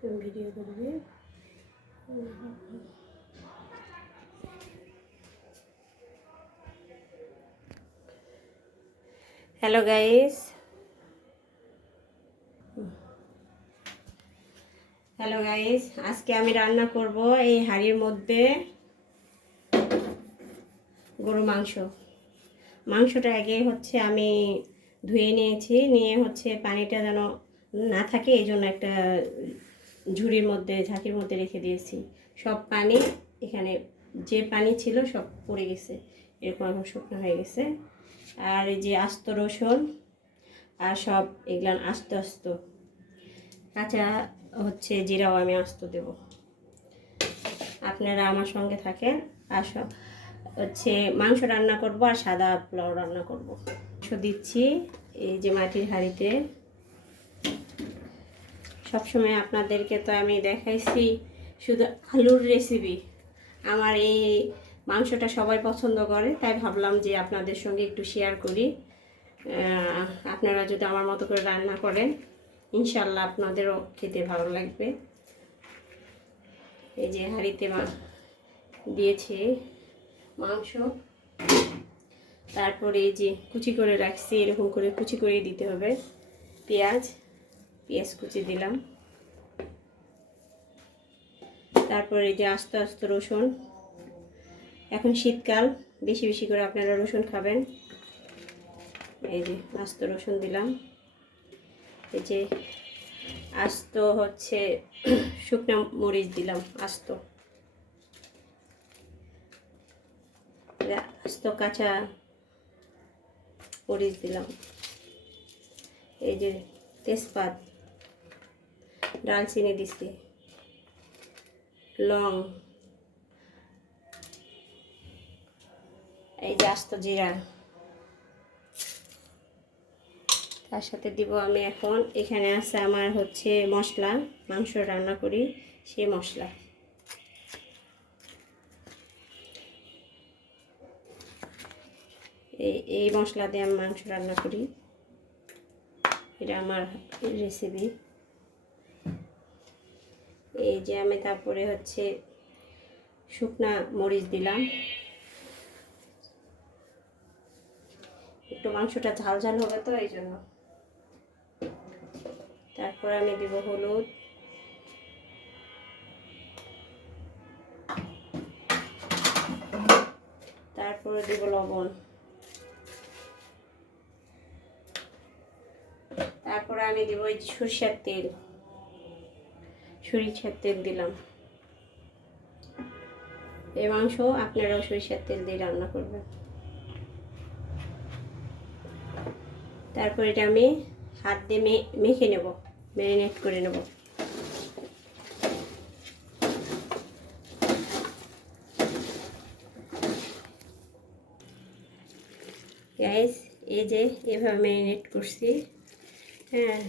Video করবে। Hello guys, আজকে আমি রান্না করব এই হাঁড়ির মধ্যে গরু মাংসটা আগে হচ্ছে আমি ধুয়ে নিয়েছি, নিয়ে হচ্ছে পানিটা যেন না থাকে এই জন্য একটা ঝাঁকির মধ্যে রেখে দিয়েছি। সব পানি এখানে যে পানি ছিল সব পড়ে গেছে, এরকম এখন শুকনো হয়ে গেছে। আর এই যে আস্ত রসুন আর সব এগুলো আস্ত কাঁচা হচ্ছে জিরাও আমি আস্ত দেব। আপনারা আমার সঙ্গে থাকেন। আর সব হচ্ছে মাংস রান্না করব আর সাদা পোলাও রান্না করব। মাংস দিচ্ছি এই যে মাটির হাঁড়িতে। সবসময় আপনাদেরকে তো আমি দেখাইছি শুধু আলুর রেসিপি, আমার এই মাংসটা সবাই পছন্দ করে, তাই ভাবলাম যে আপনাদের সঙ্গে একটু শেয়ার করি। আপনারা যদি আমার মতো করে রান্না করেন ইনশাল্লাহ আপনাদেরও খেতে ভালো লাগবে। এই যে হাঁড়িতে দিয়েছি মাংস, তারপরে এই যে কুচি করে রাখছি, এরকম করে কুচি করে দিতে হবে। পেঁয়াজ কুচি দিলাম, তারপরে এই যে আস্ত রসুন। এখন শীতকাল, বেশি বেশি করে আপনারা রসুন খাবেন। এই যে আস্ত রসুন দিলাম। এই যে আস্ত হচ্ছে শুকনো মরিচ দিলাম, আস্ত কাঁচা মরিচ দিলাম। এই যে তেজপাত, ডালচিনি দিছি, লং, এই যে আস্ত জিরা। তার সাথে দিব আমি এখন এখানে আছে আমার হচ্ছে মশলা, মাংস রান্না করি সেই মশলা। এই মশলা দিয়ে আমি মাংস রান্না করি, এটা আমার রেসিপি। এই যে আমি তারপরে হচ্ছে শুকনা মরিচ দিলাম, একটু মাংসটা ঝাল ঝাল হবে তো এই জন্য। তারপরে আমি দিব হলুদ, তারপরে দিব লবণ, তারপরে আমি দিব এই সরিষার তেল দিলাম। এই মাংস আপনারাও সরিষার তেল দিয়ে রান্না করবেন। তারপর এটা আমি হাত দিয়ে মেখে নেব, ম্যারিনেট করে নেব। গাইস এই যে এভাবে ম্যারিনেট করছি। হ্যাঁ,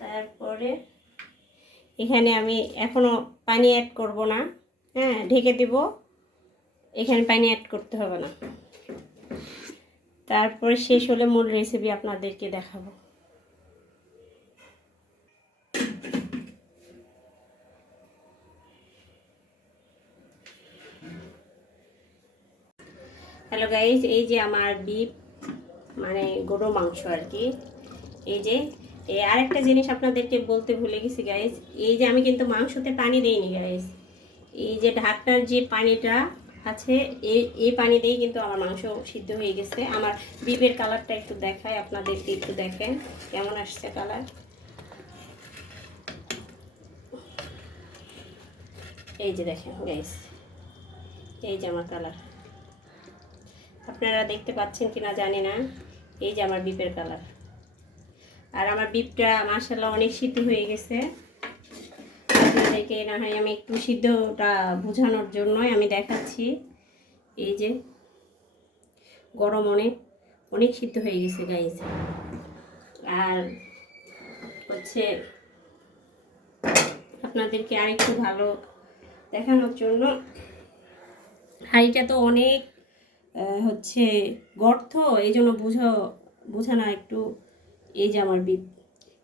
তারপরে এখানে আমি এখনো পানি অ্যাড করব না। হ্যাঁ, ঢেকে দিব, এখানে পানি অ্যাড করতে হবে না। তারপরে শেষ হলে মূল রেসিপি আপনাদেরকে দেখাবো। হ্যালো গাইস, এই যে আমার বিফ মানে গরুর মাংস আর কি। এই যে আরেকটা জিনিস আপনাদেরকে বলতে ভুলে গেছি গাইস, এই যে আমি কিন্তু মাংসতে পানি দিইনি গাইস। এই যে ঢাকনার যে পানিটা আছে এই পানি দিয়েই কিন্তু আমার মাংস সিদ্ধ হয়ে গেছে। আমার বিফের কালারটা একটু দেখায় আপনাদেরকে, একটু দেখেন কেমন আসছে কালার। এই যে দেখেন গাইস, এই যে আমার কালার, আপনারা দেখতে পাচ্ছেন কিনা জানি না। এই যে আমার বিফের কালার। আর আমার বিফটা মাশাআল্লাহ অনেক সিদ্ধ হয়ে গেছে। আপনাদেরকে না হয় আমি একটু সিদ্ধটা বোঝানোর জন্যই আমি দেখাচ্ছি। এই যে গরম অনেক সিদ্ধ হয়ে গেছে গাইস। আর হচ্ছে আপনাদেরকে আরেকটু ভালো দেখানোর জন্য, হাঁড়িটা তো অনেক হচ্ছে গর্ত, এই জন্য বোঝা না একটু। এই যে আমার বিপ,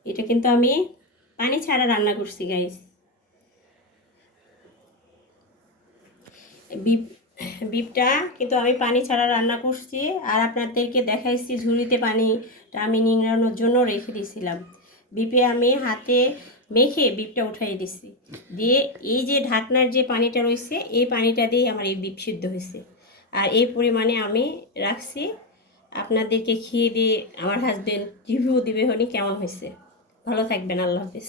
এটা কিন্তু আমি পানি ছাড়া রান্না করছি গাইস। বিপ বিপটা কিন্তু আমি পানি ছাড়া রান্না করছি, আর আপনাদেরকে দেখাইছি ঝুড়িতে পানিটা আমি নিংড়ানোর জন্য রেখে দিয়েছিলাম। বিপে আমি হাতে মেখে বিপটা উঠাই দিছি, দিয়ে এই যে ঢাকনার যে পানিটা রয়েছে এই পানিটা দিয়ে আমার এই বিপ সিদ্ধ হয়েছে। আর এই পরিমাণে আমি রাখছি, আপনাদেরকে খেয়ে দিয়ে আমার হাজবেন্ড রিভিউ দিবে হনি কেমন হয়েছে। ভালো থাকবেন, আল্লাহ হাফিজ।